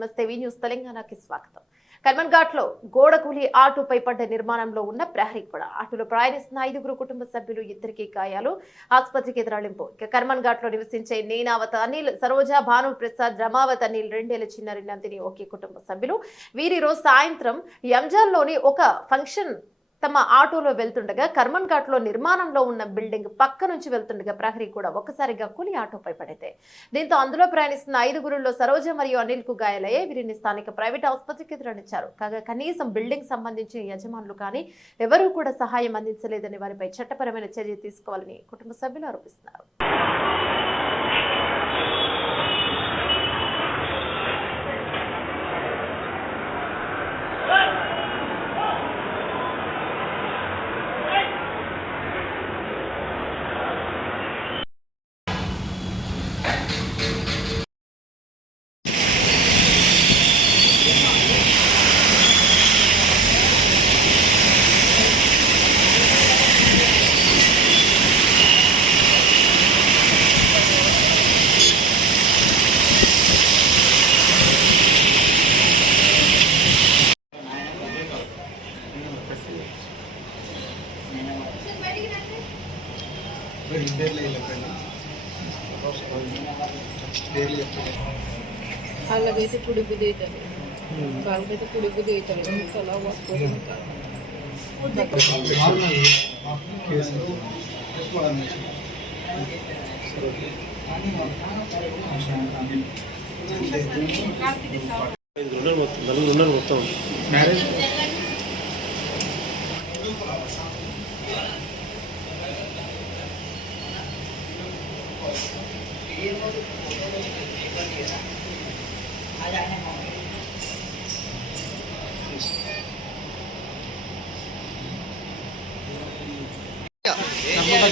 నమస్తే వి న్యూస్ తెలంగాణకి స్వాగతం. కర్మన్ ఘాట్ లో గోడ కూలి ఆటోపై పడ్డ నిర్మాణంలో ఉన్న ప్రహరీ కూడా ఆటోలో ప్రయాణిస్తున్న 5గురు కుటుంబ సభ్యులు, ఇద్దరికి గాయాలు, ఆసుపత్రికి తరలింపు. కర్మన్ ఘాట్ లో నివసించే నీనావత్ అనిల్, సరోజ, భాను ప్రసాద్, రమావత్ అనిల్, 2 ఏళ్ల చిన్నారి నందిని ఒకే కుటుంబ సభ్యులు. వీరి రోజు సాయంత్రం యంజాల్లోని ఒక ఫంక్షన్ తమ ఆటోలో వెళ్తుండగా కర్మన్ ఘాట్ లో నిర్మాణంలో ఉన్న బిల్డింగ్ పక్క నుంచి వెళ్తుండగా ప్రహరీ కూడా ఒక్కసారిగా కూలి ఆటోపై పడితే దీంతో అందులో ప్రయాణిస్తున్న 5గురుల్లో సరోజ మరియు అనిల్ కు గాయాలయ్యాయి. వీరిని స్థానిక ప్రైవేట్ ఆసుపత్రికి తరలించారు. కాగా కనీసం బిల్డింగ్ సంబంధించిన యజమానులు కానీ ఎవరూ కూడా సహాయం అందించలేదని వారిపై చట్టపరమైన చర్య తీసుకోవాలని కుటుంబ సభ్యులు ఆరోపిస్తున్నారు. అలాగైతే పుడిబుది అవుతుంది, వాళ్ళకైతే పుడిబుది అవుతుంది. అలా వస్తుంది మొత్తం మ్యారేజ్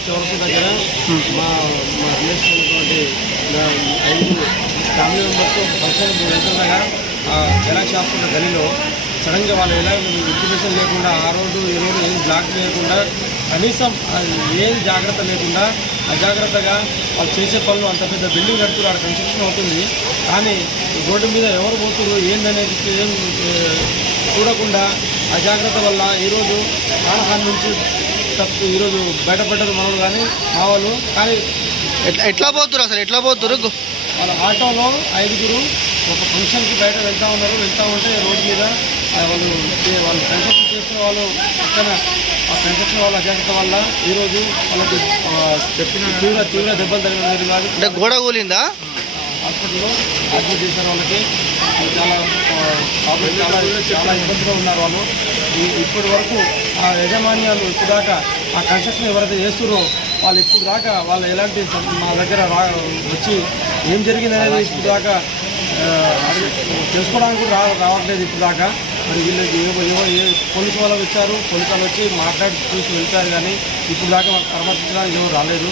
చౌరసు దగ్గర మా రిలేషన్ ఉన్నటువంటి 5 ఫ్యామిలీ మెంబర్స్ ఫంక్షన్ వెళ్తుండగా జలాక్ష హాస్పిటల్ గలిలో సడన్గా వాళ్ళు ఎలా ఇంటిమేషన్ లేకుండా ఆ రోడ్డు ఈ రోడ్డు ఏం బ్లాక్ చేయకుండా కనీసం ఏం జాగ్రత్త లేకుండా అజాగ్రత్తగా వాళ్ళు చేసే పనులు అంత పెద్ద బిల్డింగ్ కడుతున్నారు, అక్కడ కన్స్ట్రక్షన్ అవుతుంది. కానీ రోడ్డు మీద ఎవరు పోతున్నారు ఏందనేది ఏం చూడకుండా అజాగ్రత్త వల్ల ఈరోజు ప్రాణహాని నుంచి ఈరోజు బయటపడ్డారు మనలు కానీ మా వాళ్ళు. కానీ ఎట్లా పోతున్నారు, అసలు ఎట్లా పోతున్నారు? వాళ్ళ ఆటోలో 5గురు ఒక ఫంక్షన్కి బయట వెళ్తూ ఉంటే రోడ్డు మీద వాళ్ళు కన్స్ట్రక్షన్ చేస్తున్న వాళ్ళు పక్కన ఆ కన్స్ట్రక్షన్ వాళ్ళ అజాగ్రత్త వల్ల ఈరోజు వాళ్ళకి తీవ్ర దెబ్బలు తగిలినది కాదు. అంటే గోడ కూలిందా? హాస్పిటల్లో అడ్మిట్ చేశారు. వాళ్ళకి చాలా ఇబ్బందిగా ఉన్నారు వాళ్ళు. ఇప్పటి వరకు ఆ యజమాన్యాలు ఇప్పుడు దాకా ఆ కన్స్ట్రక్షన్ ఎవరైతే చేస్తున్నారో వాళ్ళు ఇప్పుడు దాకా వాళ్ళు ఎలాంటి మా దగ్గర వచ్చి ఏం జరిగిందనేది ఇప్పుడు దాకా తెలుసుకోవడానికి కూడా రావట్లేదు ఇప్పుడు దాకా. మరి వీళ్ళకి పోలీసు వాళ్ళు వచ్చారు, పోలీసు వాళ్ళు వచ్చి మాట్లాడి చూసి వెళ్తారు, కానీ ఇప్పుడు దాకా పరామర్శించడానికి ఎవరు రాలేదు.